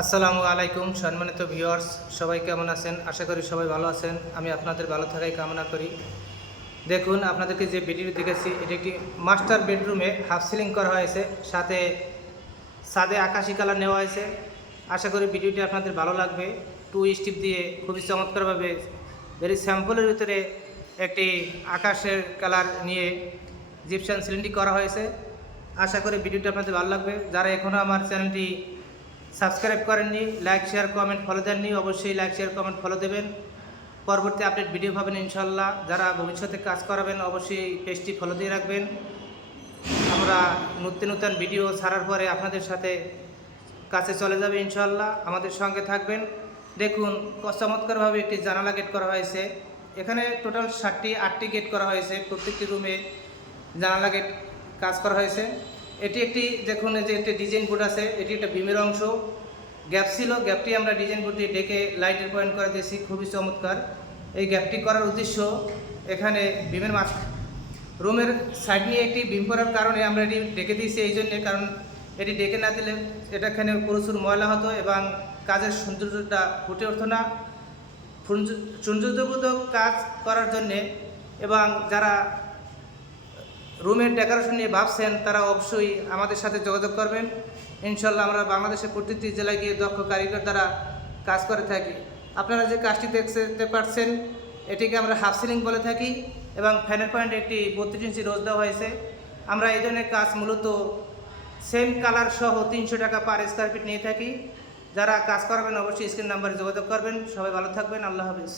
আসসালামু আলাইকুম সম্মানিত ভিউয়ার্স, সবাই কেমন আছেন? আশা করি সবাই ভালো আছেন। আমি আপনাদের ভালো থাকাই কামনা করি। দেখুন, আপনাদেরকে যে ভিডিওটি দেখেছি, এটি একটি মাস্টার বেডরুমে হাফ সিলিং করা হয়েছে, সাথে ছাদে আকাশি কালার নেওয়া হয়েছে। আশা করি ভিডিওটি আপনাদের ভালো লাগবে। টু স্টিপ দিয়ে খুবই চমৎকারভাবে ভেরি স্যাম্পলের ভিতরে একটি আকাশের কালার নিয়ে জিপসাম সিলিংটি করা হয়েছে। আশা করি ভিডিওটি আপনাদের ভালো লাগবে। যারা এখনও আমার চ্যানেলটি সাবস্ক্রাইব করেননি, লাইক শেয়ার কমেন্ট ফলো দেননি, অবশ্যই লাইক শেয়ার কমেন্ট ফলো দেবেন। পরবর্তী আপডেট ভিডিও পাবেন ইনশাল্লাহ। যারা ভবিষ্যতে কাজ করাবেন অবশ্যই পেজটি ফলো দিয়ে রাখবেন। আমরা নতুন নতুন ভিডিও ছাড়ার পরে আপনাদের সাথে কাছে চলে যাবে ইনশাল্লাহ। আমাদের সঙ্গে থাকবেন। দেখুন, চমৎকারভাবে একটি জানালা গেট করা হয়েছে। এখানে টোটাল 8টি গেট করা হয়েছে। প্রত্যেকটি রুমে জানালা গেট কাজ করা হয়েছে। এটি একটি দেখুন, যে একটি ডিজাইন বোর্ড আছে, এটি একটা বিমের অংশ। গ্যাপ ছিল, গ্যাপটি আমরা ডিজাইন বোর্ড দিয়ে ডেকে লাইটের পয়েন্ট করে দিয়েছি, খুবই চমৎকার। এই গ্যাপটি করার উদ্দেশ্য, এখানে বিমের রুমের সাইড নিয়ে একটি বিম করার কারণে আমরা এটি ডেকে দিয়েছি এই জন্যে, কারণ এটি ডেকে না দিলে এখানে প্রচুর ময়লা হতো এবং কাজের সৌন্দর্যটা ফুটে উঠতো না। সৌন্দর্যবোধক কাজ করার জন্যে এবং যারা রুমের ডেকোরেশন নিয়ে ভাবছেন তারা অবশ্যই আমাদের সাথে যোগাযোগ করবেন। ইনশাল্লাহ আমরা বাংলাদেশের প্রতিটি জেলায় গিয়ে দক্ষ কারিগর দ্বারা কাজ করে থাকি। আপনারা যে কাজটি দেখতে পাচ্ছেন, এটিকে আমরা হাফ সিলিং বলে থাকি এবং ফ্যানের পয়েন্ট একটি 32 ইঞ্চি রোজ দেওয়া হয়েছে। আমরা এই ধরনের কাজ মূলত সেম কালার সহ 300 টাকা পার স্কোয়ার ফিট নিয়ে থাকি। যারা কাজ করাবেন অবশ্যই স্ক্রিন নাম্বারে যোগাযোগ করবেন। সবাই ভালো থাকবেন। আল্লাহ হাফিজ।